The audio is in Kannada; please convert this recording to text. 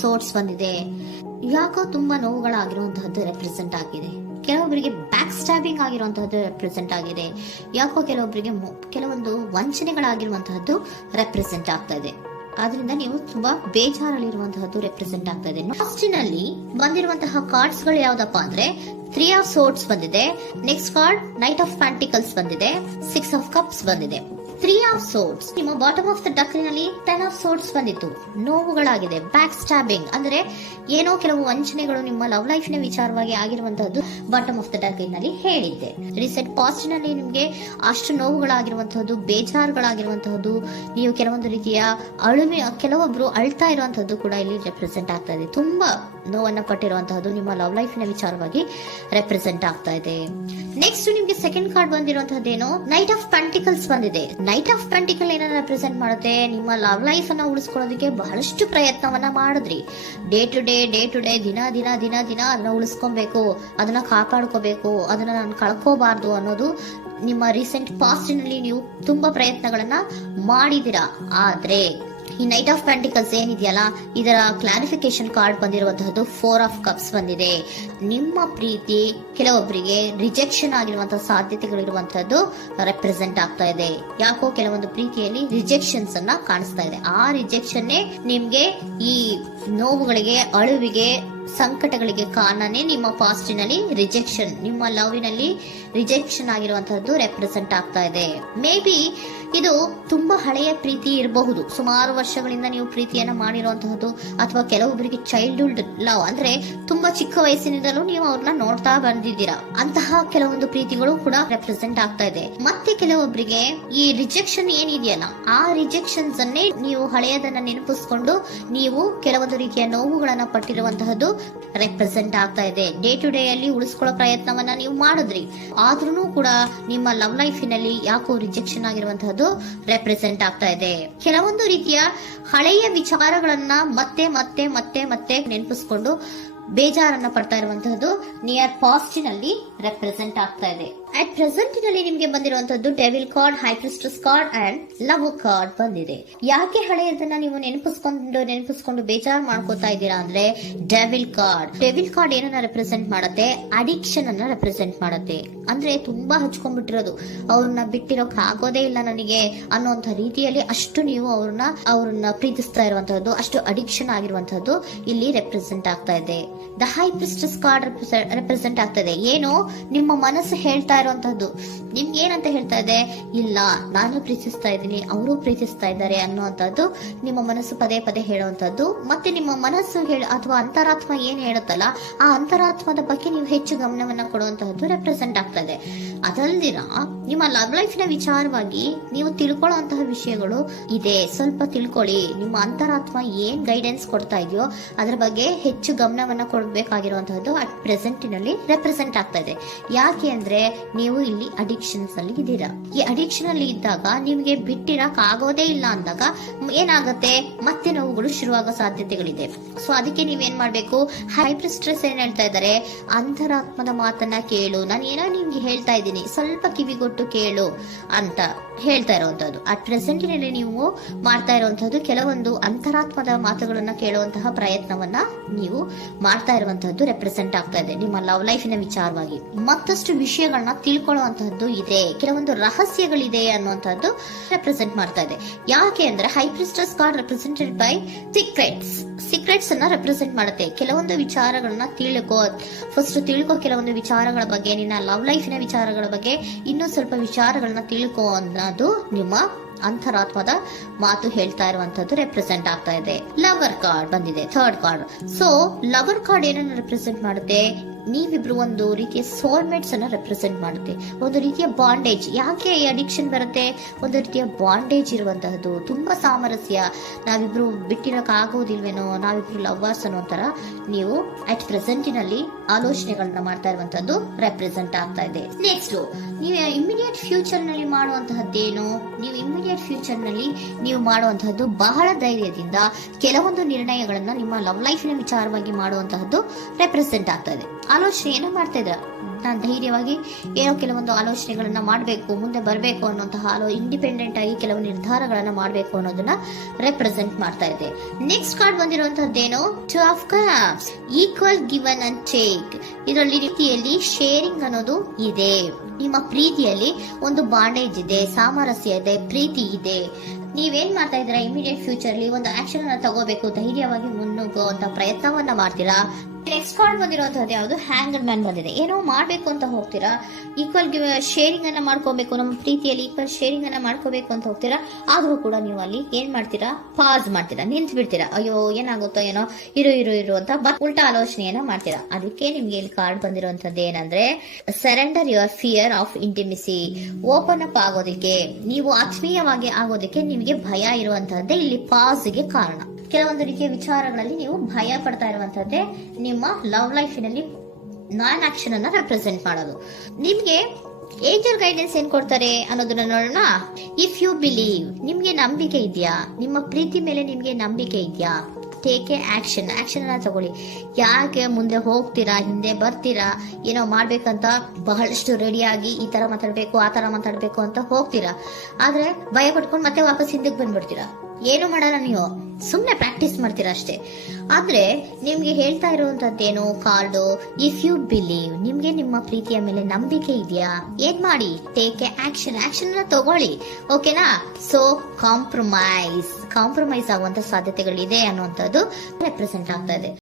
ಸೋರ್ಟ್ಸ್ ಬಂದಿದೆ. ಯಾಕೋ ತುಂಬಾ ನೋವುಗಳಾಗಿರುವಂತಹದ್ದು ರೆಪ್ರೆಸೆಂಟ್ ಆಗಿದೆ. ಕೆಲವೊಬ್ಬರಿಗೆ ಬ್ಯಾಕ್ ಸ್ಟ್ಯಾಬಿಂಗ್ ಆಗಿರುವಂತಹದ್ದು ರೆಪ್ರೆಸೆಂಟ್ ಆಗಿದೆ. ಯಾಕೋ ಕೆಲವೊಬ್ಬರಿಗೆ ಕೆಲವೊಂದು ವಂಚನೆಗಳಾಗಿರುವಂತಹದ್ದು ರೆಪ್ರೆಸೆಂಟ್ ಆಗ್ತಾ ಇದೆ. ಆದ್ರಿಂದ ನೀವು ತುಂಬಾ ಬೇಜಾರಲ್ಲಿರುವಂತಹದ್ದು ರೆಪ್ರೆಸೆಂಟ್ ಆಗ್ತಾ ಇದೆ. ಲಾಸ್ಟಿನಲ್ಲಿ ಬಂದಿರುವಂತಹ ಕಾರ್ಡ್ಸ್ ಗಳು ಯಾವ್ದಪ್ಪ ಅಂದ್ರೆ 3 ಆಫ್ ಸೋರ್ಟ್ಸ್ ಬಂದಿದೆ. Next card knight of pentacles ಬಂದಿದೆ. 6 ಆಫ್ ಕಪ್ಸ್ ಬಂದಿದೆ. 3 ಆಫ್ ಸೋರ್ಟ್ಸ್ ನಿಮ್ಮ ಬಾಟಮ್ ಆಫ್ ದ ಡಕ್ನಲ್ಲಿ 10 ಆಫ್ ಸೋರ್ಟ್ಸ್ ಬಂದಿತ್ತು. ನೋವುಗಳಾಗಿದೆ, ಬ್ಯಾಕ್ ಸ್ಟ್ಯಾಬಿಂಗ್ ಅಂದ್ರೆ ಏನೋ ಕೆಲವು ವಂಚನೆಗಳು ನಿಮ್ಮ ಲವ್ ಲೈಫ್ ನ ವಿಚಾರವಾಗಿ ಆಗಿರುವಂತಹದ್ದು ಬಾಟಮ್ ಆಫ್ ದ ಡಕ್ನಲ್ಲಿ ಹೇಳಿದ್ದೆ. ರೀಸೆಂಟ್ ಪಾಸ್ಟ್ ನಲ್ಲಿ ನಿಮ್ಗೆ ಅಷ್ಟು ನೋವುಗಳಾಗಿರುವಂತಹದ್ದು, ಬೇಜಾರುಗಳಾಗಿರುವಂತಹದ್ದು, ನೀವು ಕೆಲವೊಂದು ರೀತಿಯ ಕೆಲವೊಬ್ರು ಅಳ್ತಾ ಇರುವಂತಹದ್ದು ಕೂಡ ಇಲ್ಲಿ ರೆಪ್ರೆಸೆಂಟ್ ಆಗ್ತಾ ಇದೆ. ತುಂಬಾ ನೋವನ್ನ ಪಟ್ಟಿರುವಂತಹದ್ದು ನಿಮ್ಮ ಲವ್ ಲೈಫ್ ನ ವಿಚಾರವಾಗಿ ರೆಪ್ರೆಸೆಂಟ್ ಆಗ್ತಾ ಇದೆ. ನೆಕ್ಸ್ಟ್ ನಿಮ್ಗೆ ಸೆಕೆಂಡ್ ಕಾರ್ಡ್ ಬಂದಿರುವಂತಹದ್ದೇನು ನೈಟ್ ಆಫ್ ಪ್ಯಾಂಟಿಕಲ್ಸ್ ಬಂದಿದೆ. ನೈಟ್ ಆಫ್ ಪ್ಯಾಂಟಿಕಲ್ ಏನನ್ನ ರೆಪ್ರೆಸೆಂಟ್ ಮಾಡುತ್ತೆ, ನಿಮ್ಮ ಲವ್ ಲೈಫ್ ಅನ್ನ ಉಳಿಸ್ಕೊಳ್ಳೋದಕ್ಕೆ ಬಹಳಷ್ಟು ಪ್ರಯತ್ನವನ್ನ ಮಾಡಿದ್ರಿ. ಡೇ ಟು ಡೇ ದಿನ ಅದನ್ನ ಉಳಿಸ್ಕೊಬೇಕು, ಅದನ್ನ ಕಾಪಾಡ್ಕೋಬೇಕು, ಅದನ್ನ ನಾನು ಕಳ್ಕೋಬಾರ್ದು ಅನ್ನೋದು ನಿಮ್ಮ ರೀಸೆಂಟ್ ಪಾಸ್ಟ್ ನಲ್ಲಿ ನೀವು ತುಂಬಾ ಪ್ರಯತ್ನಗಳನ್ನ ಮಾಡಿದಿರಾ. ಆದ್ರೆ ಈ ನೈಟ್ ಆಫ್ ಪ್ಯಾಂಟಿಕಲ್ಸ್ ಏನಿದೆಯಲ್ಲ, ಇದರ ಕ್ಲಾರಿಫಿಕೇಶನ್ ಕಾರ್ಡ್ ಬಂದಿರುವಂತಹದ್ದು 4 ಆಫ್ ಕಪ್ಸ್ ಬಂದಿದೆ. ನಿಮ್ಮ ಪ್ರೀತಿ ಕೆಲವೊಬ್ಬರಿಗೆ ರಿಜೆಕ್ಷನ್ ಆಗಿರುವಂತಹ ಸಾಧ್ಯತೆಗಳಿರುವಂತಹದ್ದು ರೆಪ್ರೆಸೆಂಟ್ ಆಗ್ತಾ ಇದೆ. ಯಾಕೋ ಕೆಲವೊಂದು ಪ್ರೀತಿಯಲ್ಲಿ ರಿಜೆಕ್ಷನ್ಸ್ ಅನ್ನ ಕಾಣಿಸ್ತಾ ಇದೆ. ಆ ರಿಜೆಕ್ಷನ್ ನಿಮ್ಗೆ ಈ ನೋವುಗಳಿಗೆ, ಅಳುವಿಗೆ, ಸಂಕಟಗಳಿಗೆ ಕಾರಣನೇ ನಿಮ್ಮ ಪಾಸ್ಟಿನಲ್ಲಿ ರಿಜೆಕ್ಷನ್, ನಿಮ್ಮ ಲವ್ನಲ್ಲಿ ರಿಜೆಕ್ಷನ್ ಆಗಿರುವಂತಹದ್ದು ರೆಪ್ರೆಸೆಂಟ್ ಆಗ್ತಾ ಇದೆ. ಮೇ ಬಿ ಇದು ತುಂಬಾ ಹಳೆಯ ಪ್ರೀತಿ ಇರಬಹುದು. ಸುಮಾರು ವರ್ಷಗಳಿಂದ ನೀವು ಪ್ರೀತಿಯನ್ನ ಮಾಡಿರುವಂತಹದ್ದು, ಅಥವಾ ಕೆಲವೊಬ್ಬರಿಗೆ ಚೈಲ್ಡ್ಹುಡ್ ಲವ್ ಅಂದ್ರೆ ತುಂಬಾ ಚಿಕ್ಕ ವಯಸ್ಸಿನಿಂದಲೂ ನೀವು ಅವ್ರನ್ನ ನೋಡ್ತಾ ಬಂದಿದ್ದೀರಾ. ಅಂತಹ ಕೆಲವೊಂದು ಪ್ರೀತಿಗಳು ಕೂಡ ರೆಪ್ರೆಸೆಂಟ್ ಆಗ್ತಾ ಇದೆ. ಮತ್ತೆ ಕೆಲವೊಬ್ಬರಿಗೆ ಈ ರಿಜೆಕ್ಷನ್ ಏನಿದೆಯಲ್ಲ, ಆ ರಿಜೆಕ್ಷನ್ಸ್ ಅನ್ನೇ ನೀವು ಹಳೆಯದನ್ನ ನೆನಪಿಸ್ಕೊಂಡು ನೀವು ಕೆಲವೊಂದು ರೀತಿಯ ನೋವುಗಳನ್ನ ಪಟ್ಟಿರುವಂತಹದ್ದು ರೆಪ್ರೆಸೆಂಟ್ ಆಗ್ತಾ ಇದೆ. ಡೇ ಟು ಡೇ ಅಲ್ಲಿ ಉಳಿಸ್ಕೊಳ್ಳೋ ಪ್ರಯತ್ನವನ್ನ ನೀವು ಮಾಡಿದ್ರಿ, ಆದ್ರೂ ಕೂಡ ನಿಮ್ಮ ಲವ್ ಲೈಫಿನಲ್ಲಿ ಯಾಕೋ ರಿಜೆಕ್ಷನ್ ಆಗಿರುವಂತಹದ್ದು ರೆಪ್ರೆಸೆಂಟ್ ಆಗ್ತಾ ಇದೆ. ಕೆಲವೊಂದು ರೀತಿಯ ಹಳೆಯ ವಿಚಾರಗಳನ್ನ ಮತ್ತೆ ಮತ್ತೆ ಮತ್ತೆ ಮತ್ತೆ ನೆನಪಿಸ್ಕೊಂಡು ಬೇಜಾರನ್ನ ಪಡ್ತಾ ಇರುವಂತಹದ್ದು ನಿಯರ್ ಪಾಸ್ಟಿನಲ್ಲಿ ರೆಪ್ರೆಸೆಂಟ್ ಆಗ್ತಾ ಇದೆ. ಅಟ್ ಪ್ರೆಸೆಂಟಿನಲ್ಲಿ ನಿಮ್ಗೆ ಬಂದಿರುವಂತಹದ್ದು devil card, high priestess card and love card ಬಂದಿದೆ. ಯಾಕೆ ಹಳೆಯದನ್ನ ನೀವು ನೆನಪಿಸ್ಕೊಂಡು ಬೇಜಾರು ಮಾಡ್ಕೋತಾ ಇದ್ದೀರಾ ಅಂದ್ರೆ ಡೆವಿಲ್ ಕಾರ್ಡ್ ಏನನ್ನ ರೆಪ್ರೆಸೆಂಟ್ ಮಾಡುತ್ತೆ, ಅಡಿಕ್ಷನ್ ಅನ್ನ ರೆಪ್ರೆಸೆಂಟ್ ಮಾಡುತ್ತೆ. ಅಂದ್ರೆ ತುಂಬಾ ಹಚ್ಕೊಂಡ್ಬಿಟ್ಟಿರೋದು, ಅವ್ರನ್ನ ಬಿಟ್ಟಿರೋಕ್ ಆಗೋದೇ ಇಲ್ಲ ನನಗೆ ಅನ್ನುವಂತ ರೀತಿಯಲ್ಲಿ ಅಷ್ಟು ನೀವು ಅವ್ರನ್ನ ಪ್ರೀತಿಸ್ತಾ ಇರುವಂತಹದ್ದು, ಅಷ್ಟು ಅಡಿಕ್ಷನ್ ಆಗಿರುವಂತಹದ್ದು ಇಲ್ಲಿ ರೆಪ್ರೆಸೆಂಟ್ ಆಗ್ತಾ ಇದೆ. The high priestess card represent ಆಗ್ತದೆ. ಏನು ನಿಮ್ಮ ಮನಸ್ಸು ಹೇಳ್ತಾ ಇರುವಂತಹದ್ದು, ನಿಮ್ಗೆ ಏನಂತ ಹೇಳ್ತಾ ಇದೆ, ಇಲ್ಲ ನಾನು ಪ್ರೀತಿಸ್ತಾ ಇದ್ದೀನಿ, ಅವರು ಪ್ರೀತಿಸ್ತಾ ಇದ್ದಾರೆ ಅನ್ನುವಂಥದ್ದು ನಿಮ್ಮ ಮನಸ್ಸು ಪದೇ ಪದೇ ಹೇಳುವಂತದ್ದು. ಮತ್ತೆ ನಿಮ್ಮ ಮನಸ್ಸು ಅಥವಾ ಅಂತರಾತ್ಮ ಏನ್ ಹೇಳುತ್ತಲ್ಲ, ಆ ಅಂತರಾತ್ಮದ ಬಗ್ಗೆ ನೀವು ಹೆಚ್ಚು ಗಮನವನ್ನ ಕೊಡುವಂತಹದ್ದು ರೆಪ್ರೆಸೆಂಟ್ ಆಗ್ತದೆ. ಅದಲ್ದಿರ ನಿಮ್ಮ ಲವ್ ಲೈಫ್ ನ ವಿಚಾರವಾಗಿ ನೀವು ತಿಳ್ಕೊಳ್ಳುವಂತಹ ವಿಷಯಗಳು ಇದೆ. ಸ್ವಲ್ಪ ತಿಳ್ಕೊಳ್ಳಿ, ನಿಮ್ಮ ಅಂತರಾತ್ಮ ಏನ್ ಗೈಡೆನ್ಸ್ ಕೊಡ್ತಾ ಇದೆಯೋ ಅದರ ಬಗ್ಗೆ ಹೆಚ್ಚು ಗಮನವನ್ನ ಕೊಡಬೇಕಾಗಿರುವಂತಹದ್ದು ಅಟ್ ಪ್ರೆಸೆಂಟಿನಲ್ಲಿ ರೆಪ್ರೆಸೆಂಟ್ ಆಗ್ತಾ ಇದೆ. ಯಾಕೆ ಅಂದ್ರೆ ನೀವು ಇಲ್ಲಿ ಅಡಿಕ್ಷನ್ಸ್ ಅಲ್ಲಿ ಇದ್ದೀರಾ. ಈ ಅಡಿಕ್ಷನ್ ಅಲ್ಲಿ ಇದ್ದಾಗ ನಿಮ್ಗೆ ಬಿಟ್ಟಿರಕ್ ಆಗೋದೇ ಇಲ್ಲ ಅಂದಾಗ ಏನಾಗುತ್ತೆ, ಮತ್ತೆ ನೋವುಗಳು ಶುರುವಾಗೋ ಸಾಧ್ಯತೆಗಳಿದೆ. ಸೊ ಅದಕ್ಕೆ ನೀವೇನ್ ಮಾಡ್ಬೇಕು, ಹೈಪರ್ ಸ್ಟ್ರೆಸ್ ಏನ್ ಹೇಳ್ತಾ ಇದ್ದಾರೆ, ಅಂತರಾತ್ಮದ ಮಾತನ್ನ ಕೇಳು, ನಾನು ಏನೋ ನಿಮ್ಗೆ ಹೇಳ್ತಾ ಇದ್ದೀನಿ, ಸ್ವಲ್ಪ ಕಿವಿಗೊಟ್ಟು ಕೇಳು ಅಂತ ಹೇಳ್ತಾ ಇರುವಂತದ್ದು. ಅಟ್ ಪ್ರೆಸೆಂಟಿನಲ್ಲಿ ನೀವು ಮಾಡ್ತಾ ಇರುವಂತಹದ್ದು ಕೆಲವೊಂದು ಅಂತರಾತ್ಮದ ಮಾತುಗಳನ್ನ ಕೇಳುವಂತಹ ಪ್ರಯತ್ನವನ್ನ ನೀವು ಮಾಡ್ತಾ ಇರುವಂತಹದ್ದು ರೆಪ್ರೆಸೆಂಟ್ ಆಗ್ತಾ ಇದೆ. ನಿಮ್ಮ ಲವ್ ಲೈಫಿನ ವಿಚಾರವಾಗಿ ಮತ್ತಷ್ಟು ವಿಷಯಗಳನ್ನ ತಿಳ್ಕೊಳ್ಳುವಂತಹದ್ದು ಇದೆ, ಕೆಲವೊಂದು ರಹಸ್ಯಗಳಿದೆ ಅನ್ನುವಂಥದ್ದು ರೆಪ್ರೆಸೆಂಟ್ ಮಾಡ್ತಾ ಇದೆ. ಯಾಕೆ ಅಂದ್ರೆ high priestess card represented by secrets ಅನ್ನ ರೆಪ್ರೆಸೆಂಟ್ ಮಾಡುತ್ತೆ. ಕೆಲವೊಂದು ವಿಚಾರಗಳನ್ನ ತಿಳ್ಕೊ ಕೆಲವೊಂದು ವಿಚಾರಗಳ ಬಗ್ಗೆ, ನಿನ್ನ ಲವ್ ಲೈಫಿನ ವಿಚಾರಗಳ ಬಗ್ಗೆ ಇನ್ನೂ ಸ್ವಲ್ಪ ವಿಚಾರಗಳನ್ನ ತಿಳ್ಕೊ ಅನ್ನೋದು ನಿಮ್ಮ ಅಂತರಾತ್ಮದ ಮಾತು ಹೇಳ್ತಾ ಇರುವಂತದ್ದು ರೆಪ್ರೆಸೆಂಟ್ ಆಗ್ತಾ ಇದೆ. ಲವರ್ ಕಾರ್ಡ್ ಬಂದಿದೆ, third card. So lover card ಏನನ್ನ ರೆಪ್ರೆಸೆಂಟ್ ಮಾಡುತ್ತೆ, ನೀವಿಬ್ರು ಒಂದು ರೀತಿಯ ಸೋಲ್ಮೇಟ್ಸ್ ಅನ್ನ ರೆಪ್ರೆಸೆಂಟ್ ಮಾಡುತ್ತೆ. ಒಂದು ರೀತಿಯ ಬಾಂಡೇಜ್. ಯಾಕೆ ಈ ಅಡಿಕ್ಷನ್ ಬರುತ್ತೆ, ಒಂದು ರೀತಿಯ ಬಾಂಡೇಜ್ ಇರುವಂತಹದ್ದು, ತುಂಬಾ ಸಾಮರಸ್ಯ, ನಾವಿಬ್ರು ಬಿಟ್ಟಿರಕ್ ಆಗೋದಿಲ್ವೇನೋ, ನಾವಿಬ್ರು ಲವರ್ಸ್ ಅನ್ನೋ ತರ ನೀವು ಅಟ್ ಪ್ರೆಸೆಂಟಿನಲ್ಲಿ ಆಲೋಚನೆಗಳನ್ನ ಮಾಡ್ತಾ ಇರುವಂತದ್ದು ರೆಪ್ರೆಸೆಂಟ್ ಆಗ್ತಾ ಇದೆ. ನೆಕ್ಸ್ಟ್ ನೀವು ಇಮಿಡಿಯೇಟ್ ಫ್ಯೂಚರ್ ನಲ್ಲಿ ಮಾಡುವಂತಹದ್ದೇನು, ನೀವು ಇಮಿಡಿಯೇಟ್ ಫ್ಯೂಚರ್ ನಲ್ಲಿ ನೀವು ಮಾಡುವಂತಹದ್ದು ಬಹಳ ಧೈರ್ಯದಿಂದ ಕೆಲವೊಂದು ನಿರ್ಣಯಗಳನ್ನ ನಿಮ್ಮ ಲವ್ ಲೈಫಿನ ವಿಚಾರವಾಗಿ ಮಾಡುವಂತಹದ್ದು ರೆಪ್ರೆಸೆಂಟ್ ಆಗ್ತಾ ಇದೆ. ಆಲೋಚನೆ ಏನೋ ಮಾಡ್ತಾ ಇದ್ರ, ನಾನು ಧೈರ್ಯವಾಗಿ ಏನೋ ಕೆಲವೊಂದು ಆಲೋಚನೆಗಳನ್ನ ಮಾಡಬೇಕು, ಮುಂದೆ ಬರಬೇಕು ಅನ್ನೋಂತಹ ಇಂಡಿಪೆಂಡೆಂಟ್ ಆಗಿ ಕೆಲವು ನಿರ್ಧಾರಗಳನ್ನ ಮಾಡಬೇಕು ಅನ್ನೋದನ್ನ ರೆಪ್ರೆಸೆಂಟ್ ಮಾಡ್ತಾ ಇದೆ. ನೆಕ್ಸ್ಟ್ ಕಾರ್ಡ್ ಬಂದಿರುವಂತಹದ್ದೇನು, two of cups, equal given and take. ಇದರಲ್ಲಿ ರೀತಿಯಲ್ಲಿ ಶೇರಿಂಗ್ ಅನ್ನೋದು ಇದೆ. ನಿಮ್ಮ ಪ್ರೀತಿಯಲ್ಲಿ ಒಂದು ಬಾಂಡೇಜ್ ಇದೆ, ಸಾಮರಸ್ಯ ಇದೆ, ಪ್ರೀತಿ ಇದೆ. ನೀವೇನ್ ಮಾಡ್ತಾ ಇದ್ದೀರಾ, ಇಮಿಡಿಯೇಟ್ ಫ್ಯೂಚರ್ ಅಲ್ಲಿ ಒಂದು ಆಕ್ಷನ್ ಅನ್ನ ತಗೋಬೇಕು, ಧೈರ್ಯವಾಗಿ ಮುನ್ನುಗ್ಗುವಂತ ಪ್ರಯತ್ನವನ್ನ ಮಾಡ್ತೀರಾ. ನೆಕ್ಸ್ಟ್ ಕಾರ್ಡ್ ಬಂದಿರುವಂತದ್ದು ಯಾವುದು, ಹ್ಯಾಂಗರ್ ಮ್ಯಾನ್ ಬಂದಿದೆ. ಏನೋ ಮಾಡ್ಬೇಕು ಅಂತ ಹೋಗ್ತೀರಾ, ಈಕ್ವಲ್ ಶೇರಿಂಗ್ ಅನ್ನ ಮಾಡ್ಕೋಬೇಕು, ನಮ್ಮ ಪ್ರೀತಿಯಲ್ಲಿ ಈಕ್ವಲ್ ಶೇರಿಂಗ್ ಅನ್ನ ಮಾಡ್ಕೋಬೇಕು ಅಂತ ಹೋಗ್ತೀರಾ. ಆದ್ರೂ ಕೂಡ ನೀವು ಅಲ್ಲಿ ಏನ್ ಮಾಡ್ತೀರಾ, ಪಾಸ್ ಮಾಡ್ತೀರಾ, ನಿಂತು ಬಿಡ್ತೀರಾ. ಅಯ್ಯೋ ಏನಾಗುತ್ತೋ ಏನೋ, ಇರು ಅಂತ ಉಲ್ಟಾ ಆಲೋಚನೆಯನ್ನ ಮಾಡ್ತೀರಾ. ಅದಕ್ಕೆ ನಿಮ್ಗೆ ಇಲ್ಲಿ ಕಾರ್ಡ್ ಬಂದಿರುವಂತದ್ದು ಏನಂದ್ರೆ, surrender your fear of intimacy. Open up ಆಗೋದಕ್ಕೆ, ನೀವು ಆತ್ಮೀಯವಾಗಿ ಆಗೋದಕ್ಕೆ ನಿಮಗೆ ಭಯ ಇರುವಂತಹದ್ದೇ ಇಲ್ಲಿ ಪಾಸ್ಗೆ ಕಾರಣ. ಕೆಲವೊಂದು ರೀತಿಯ ವಿಚಾರಗಳಲ್ಲಿ ನೀವು ಭಯ ಪಡ್ತಾ ಇರುವಂತದ್ದೇ ನಿಮ್ಮ ಲವ್ ಲೈಫಿನಲ್ಲಿ ನಾನ್ ಆಕ್ಷನ್ ಅನ್ನ ರೆಪ್ರೆಸೆಂಟ್ ಮಾಡೋದು. ನಿಮ್ಗೆ ಏಂಜಲ್ ಗೈಡೆನ್ಸ್ ಏನ್ ಕೊಡ್ತಾರೆ ಅನ್ನೋದನ್ನ ನೋಡೋಣ. ಇಫ್ ಯು ಬಿಲೀವ್, ನಿಮ್ಗೆ ನಂಬಿಕೆ ಇದೆಯಾ, ನಿಮ್ಮ ಪ್ರೀತಿ ಮೇಲೆ ನಿಮ್ಗೆ ನಂಬಿಕೆ ಇದೆಯಾ, ಟೇಕ್ ಎ ಆಕ್ಷನ್ ಅನ್ನ ತಗೊಳ್ಳಿ. ಯಾಕೆ ಮುಂದೆ ಹೋಗ್ತೀರಾ, ಹಿಂದೆ ಬರ್ತೀರಾ, ಏನೋ ಮಾಡ್ಬೇಕಂತ ಬಹಳಷ್ಟು ರೆಡಿಯಾಗಿ ಈ ತರ ಮಾತಾಡ್ಬೇಕು ಆ ತರ ಮಾತಾಡ್ಬೇಕು ಅಂತ ಹೋಗ್ತೀರಾ. ಆದ್ರೆ ಭಯ ಪಟ್ಕೊಂಡು ಮತ್ತೆ ವಾಪಸ್ ಹಿಂದಕ್ಕೆ ಬಂದ್ಬಿಡ್ತೀರಾ. ಏನು ಮಾಡಲ್ಲ, ನೀವು ಸುಮ್ನೆ ಪ್ರಾಕ್ಟೀಸ್ ಮಾಡ್ತೀರಾ ಅಷ್ಟೇ. ಆದ್ರೆ ನಿಮ್ಗೆ ಹೇಳ್ತಾ ಇರುವಂತದ್ದೇನು ಕಾರ್ಡು, ಇಫ್ ಯು ಬಿಲೀವ್, ನಿಮ್ಗೆ ನಿಮ್ಮ ಪ್ರೀತಿಯ ಮೇಲೆ ನಂಬಿಕೆ ಇದೆಯಾ, ಏನ್ ಮಾಡಿ, ಟೇಕ್ ಎ ಆಕ್ಷನ್ ಅನ್ನ ತಗೊಳ್ಳಿ. ಓಕೆನಾ? ಸೊ ಕಾಂಪ್ರಮೈಸ್ ಆಗುವಂತ ಸಾಧ್ಯತೆಗಳಿದೆ ಅನ್ನುವಂಥದ್ದು ರೆಪ್ರೆಸೆಂಟ್ ಆಗ್ತಾ ಇದೆ.